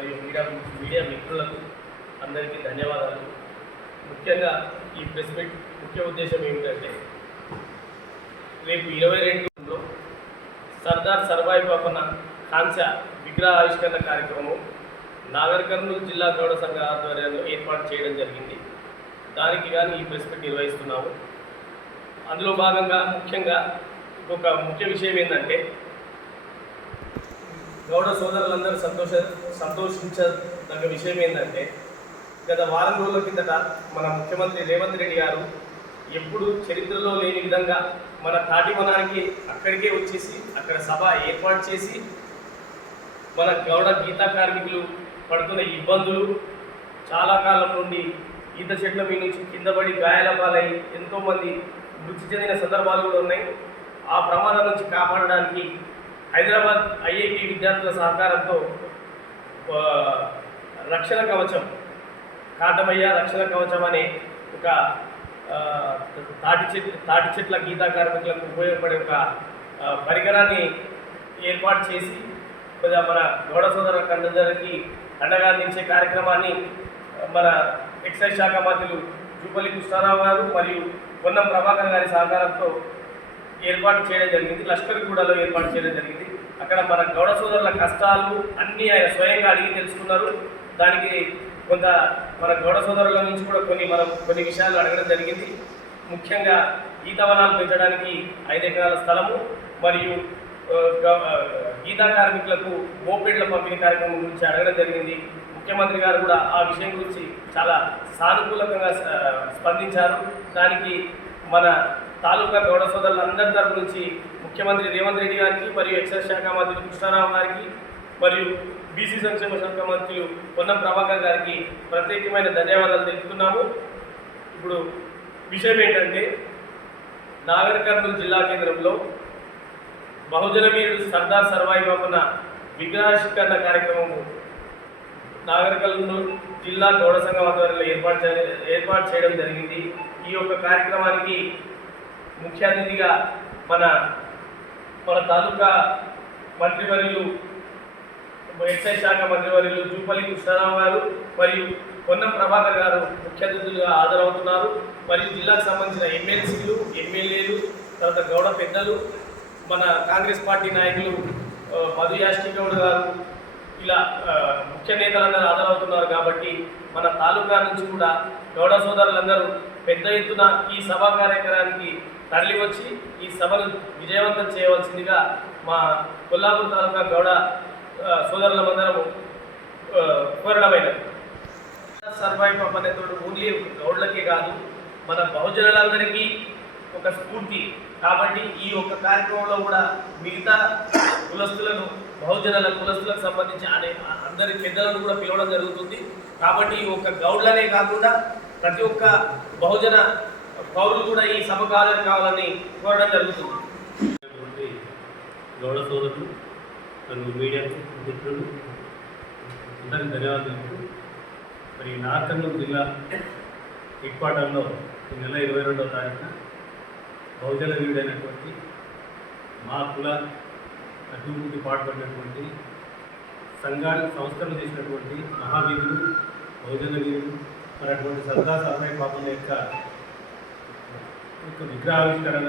మరియు media media మిత్రులకు అందరికీ ధన్యవాదాలు. ముఖ్యంగా ఈ ప్రెస్ మీట్ ముఖ్య ఉద్దేశం ఏమిటంటే రేపు ఇరవై రెండులో సర్దార్ సర్వాయి పాపన కాంస్య విగ్రహ ఆవిష్కరణ కార్యక్రమం నాగర్ కర్నూలు జిల్లా గౌడ సంఘ ఆధ్వర్యంలో ఏర్పాటు చేయడం జరిగింది. దానికి కానీ ఈ ప్రెస్ మీట్ నిర్వహిస్తున్నాము. అందులో భాగంగా ముఖ్యంగా ఒక ముఖ్య విషయం ఏంటంటే గౌడ సోదరులందరూ సంతోష సంతోషించదగ్గ విషయం ఏంటంటే గత వారం రోజుల కిందట మన ముఖ్యమంత్రి రేవంత్ రెడ్డి గారు ఎప్పుడు చరిత్రలో లేని విధంగా మన తాటివనానికి అక్కడికే వచ్చేసి అక్కడ సభ ఏర్పాటు చేసి మన గౌడ గీతా కార్మికులు పడుతున్న ఇబ్బందులు చాలా కాలం నుండి ఈత చెట్ల మీద నుంచి కింద పడి గాయాల పాలై ఎంతోమంది మృతి చెందిన సందర్భాలు కూడా ఉన్నాయి. ఆ ప్రమాదం నుంచి కాపాడడానికి హైదరాబాద్ ఐఐటి విద్యార్థుల సహకారంతో రక్షణ కవచం కాటమయ్య రక్షణ కవచం అనే ఒక తాటి చెట్టు తాటి చెట్ల గీతా కార్మికులకు ఉపయోగపడే ఒక పరికరాన్ని ఏర్పాటు చేసి కొద్దిగా మన గౌడ సోదర కందరికి అండగా అందించే కార్యక్రమాన్ని మన ఎక్సైజ్ శాఖ మంత్రులు జూపల్లి కృష్ణారావు గారు మరియు పొన్నం ప్రభాకర్ గారి సహకారంతో ఏర్పాటు చేయడం జరిగింది. లష్కర్ గూడలో ఏర్పాటు చేయడం జరిగింది. అక్కడ మన గౌడ సోదరుల కష్టాలు అన్నీ ఆయన స్వయంగా అడిగి తెలుసుకున్నారు. దానికి కొంత మన గౌడ సోదరుల నుంచి కూడా కొన్ని మనం కొన్ని విషయాలు అడగడం జరిగింది. ముఖ్యంగా ఈతవనాలు పెంచడానికి ఐదు ఎకరాల స్థలము మరియు గీతా కార్మికులకు మోపేడ్ల పంపిణీ కార్యక్రమం గురించి అడగడం జరిగింది. ముఖ్యమంత్రి గారు కూడా ఆ విషయం గురించి చాలా సానుకూలంగా స్పందించారు. దానికి మన తాలూకా గౌడ సోదరులందరి తరపు నుంచి ముఖ్యమంత్రి రేవంత్ రెడ్డి గారికి మరియు ఎక్సైజ్ శాఖ మంత్రి కృష్ణారావు గారికి మరియు బీసీ సంక్షేమ శాఖ మంత్రులు పొన్నం ప్రభాకర్ గారికి ప్రత్యేకమైన ధన్యవాదాలు తెలుపుతున్నాము. ఇప్పుడు విషయం ఏంటంటే నాగర్ కర్నూలు జిల్లా కేంద్రంలో బహుజన వీరుడు సర్దార్ సర్వాయి బాపన్న విగ్రహావిష్కరణ కార్యక్రమము నాగర్ కర్నూలు జిల్లా గౌడ సంఘం ఆధ్వర్యంలో ఏర్పాటు చే- ఏర్పాటు చేయడం జరిగింది. ఈ యొక్క కార్యక్రమానికి ముఖ్య అతిథిగా మన మన తాలూకా మంత్రివర్యులు ఎక్సైజ్ శాఖ మంత్రివర్యులు జూపల్లి కృష్ణారావు గారు మరియు పొన్నం ప్రభాకర్ గారు ముఖ్య అతిథులుగా హాజరవుతున్నారు. మరియు జిల్లాకు సంబంధించిన ఎమ్మెల్సీలు ఎమ్మెల్యేలు తర్వాత గౌడ పెద్దలు మన కాంగ్రెస్ పార్టీ నాయకులు మధు యాష్టిగౌడ్ గారు ఇలా ముఖ్య నేతలందరూ హాజరవుతున్నారు కాబట్టి మన తాలూకా నుంచి కూడా గౌడ సోదరులందరూ పెద్ద ఎత్తున ఈ సభా కార్యక్రమానికి తరలి వచ్చి ఈ సభను విజయవంతం చేయవలసిందిగా మా కొల్లాపూర్ తాలూకా గౌడ సోదరుల మందరము ఆ, కోరడమైనది. సర్వాయి అనేటువంటి ఓన్లీ గౌడ్లకే కాదు మన బహుజనులందరికీ ఒక స్ఫూర్తి. కాబట్టి ఈ యొక్క కార్యక్రమంలో కూడా మిగతా కులస్తులను బహుజనుల కులస్తులకు సంబంధించి అనే అందరి పెద్దలను కూడా పిలవడం జరుగుతుంది. కాబట్టి ఈ ఒక్క గౌడ్లనే కాకుండా ప్రతి ఒక్క బహుజన పౌరులు కూడా ఈ సభకు హాజరు కావాలని కోరడం జరుగుతుంది గౌడ సోదరులు మరియు మీడియా మిత్రులు అందరికీ ధన్యవాదాలు మరి నార్కర్నూలు జిల్లా హెడ్క్వార్టర్లో ఈ నెల ఇరవై రెండవ తారీఖున బహుజన వీడైనటువంటి మా కుల అభివృద్ధి పాటుపడినటువంటి సంఘాలు సంస్థలు చేసినటువంటి మహావీరులు బహుజన వీరులు మరి అటువంటి సర్దార్ సహాయ పాపం యొక్క యొక్క విగ్రహావిష్కరణ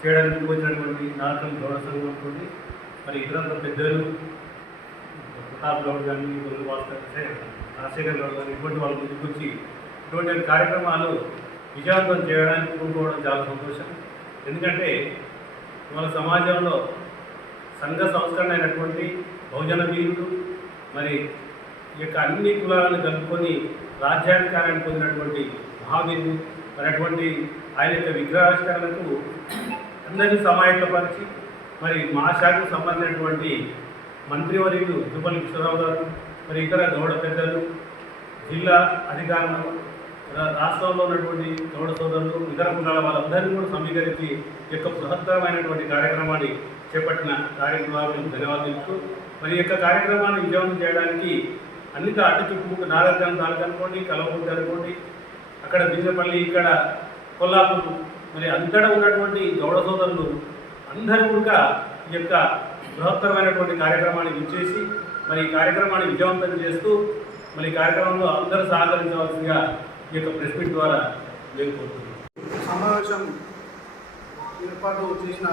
చేయడానికి వచ్చినటువంటి నాటకం గౌడ సంఘం అనుకోండి. మరి ఇతరులతో పెద్దలు ప్రతాప్ గౌడ్ కానీ గొల్లు భాస్కర్ రాజశేఖర్ గౌడ్ కానీ ఇటువంటి వాళ్ళ ముందుకు వచ్చి ఇటువంటి కార్యక్రమాలు విజయవంతం చేయడానికి కోరుకోవడం చాలా సంతోషం. ఎందుకంటే మన సమాజంలో సంఘ సంస్కరణ అయినటువంటి బహుజన వీరులు మరి ఈ యొక్క అన్ని కులాలను కలుపుకొని రాజ్యాధికారాన్ని పొందినటువంటి మహావీరులు మరి అటువంటి ఆయన యొక్క విగ్రహావిష్కరణకు అందరినీ సమాయత్తపరిచి మరి మా శాఖకు సంబంధించినటువంటి మంత్రివర్యులు దుబ్బలి కృష్ణరావు గారు మరి ఇతర గౌడ పెద్దలు జిల్లా అధికారులు రాష్ట్రంలో ఉన్నటువంటి గౌడ సోదరులు ఇతర కులాల వాళ్ళందరినీ కూడా సమీకరించి యొక్క బృహత్తరమైనటువంటి కార్యక్రమాన్ని చేపట్టిన కార్యక్రమాలకు ధన్యవాదాలు మరి యొక్క కార్యక్రమాన్ని విజయవంతం చేయడానికి అన్ని అడ్డు చుట్టుముట్టు నాగరికం తాలూకు అనుకోండి అనుకోండి అక్కడ బిందపల్లి ఇక్కడ కొల్లాపూర్ మరి అంతటా ఉన్నటువంటి గౌడ సోదరులు అందరూ కూడా ఈ యొక్క బృహత్తరమైనటువంటి కార్యక్రమాన్ని విచ్చేసి మరి ఈ కార్యక్రమాన్ని విజయవంతం చేస్తూ మరి ఈ కార్యక్రమంలో అందరూ సహకరించవలసిందిగా ఈ యొక్క ప్రెస్ మీట్ ద్వారా నేను సమావేశం ఏర్పాటు చేసిన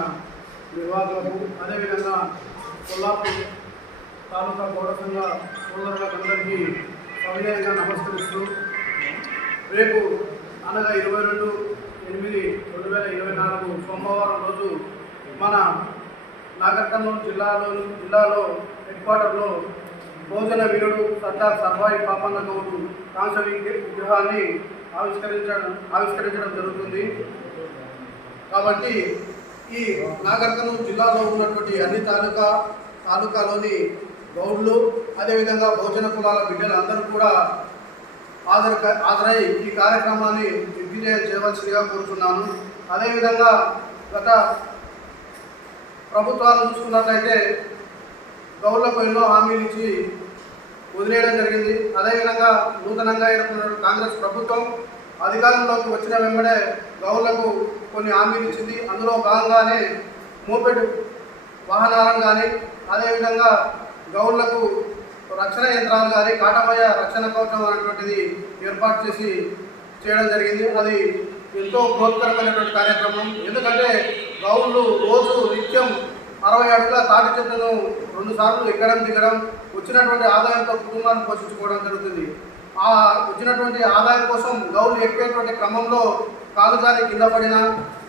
నిర్వాహకులకు అదేవిధంగా కొల్లాపూర్ తాలూకా గౌడ సంఘ సోదరులకందరికీ సవినయంగా నమస్కరిస్తూ రేపు అనగా ఇరవై రెండు ఎనిమిది రెండు వేల ఇరవై నాలుగు సోమవారం రోజు మన నాగర్కర్నూలు జిల్లాలో జిల్లాలో హెడ్ క్వార్టర్లో భోజన వీరుడు సర్దార్ సర్వాయి పాపన్న గౌడు కాంస్య విగ్రహాన్ని ఆవిష్కరించడం ఆవిష్కరించడం జరుగుతుంది. కాబట్టి ఈ నాగర్కర్నూలు జిల్లాలో ఉన్నటువంటి అన్ని తాలూకా తాలూకాలోని గౌడ్లు అదేవిధంగా భోజన కులాల బిడ్డలు అందరూ కూడా హాజరు హాజరై ఈ కార్యక్రమాన్ని దిగ్విజయం చేయవలసిందిగా కోరుతున్నాను. అదేవిధంగా గత ప్రభుత్వాలు చూసుకున్నట్లయితే గౌడ్లకు ఎన్నో హామీలు ఇచ్చి వదిలేయడం జరిగింది. అదేవిధంగా నూతనంగా ఏర్పడిన కాంగ్రెస్ ప్రభుత్వం అధికారంలోకి వచ్చిన వెంబడే గౌళ్ళకు కొన్ని హామీలు ఇచ్చింది. అందులో భాగంగానే మోపెడ్ వాహనాలను కానీ అదేవిధంగా గౌళ్ళకు రక్షణ యంత్రాలు కానీ కాటమయ్య రక్షణ కోసం అనేటువంటిది ఏర్పాటు చేసి చేయడం జరిగింది. అది ఎంతో ప్రోత్కరమైనటువంటి కార్యక్రమం. ఎందుకంటే గౌళ్ళు రోజు నిత్యం అరవై అడుగుల తాటి చెట్లను రెండు సార్లు ఎక్కడం దిగడం వచ్చినటువంటి ఆదాయంతో కుటుంబాన్ని పోషించుకోవడం జరుగుతుంది. ఆ వచ్చినటువంటి ఆదాయం కోసం గౌలు ఎక్కేటువంటి క్రమంలో కాలు జారి కింద పడిన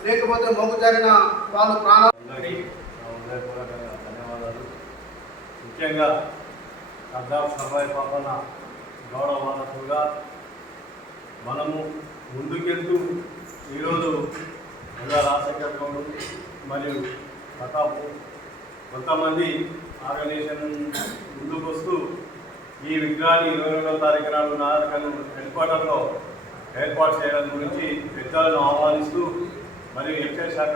లేకపోతే మొగ్గు జారిన వాళ్ళు ప్రాణాలు ధన్యవాదాలు. ముఖ్యంగా సర్దార్ సర్వాయి పాలన గౌరవ మనము ముందుకెళ్తూ ఈరోజు ఇలా రాజశేఖర్ గౌడ్ మరియు ప్రతాప్ కొంతమంది ఆర్గనైజేషన్ ముందుకు వస్తూ ఈ విగ్రహాన్ని ఇరవై రెండవ తారీఖు నాడు నాగరికల్ హెడ్ క్వార్టర్లో ఏర్పాటు చేయడం గురించి పెద్దలను ఆహ్వానిస్తూ మరియు ఎక్సైజ్ శాఖ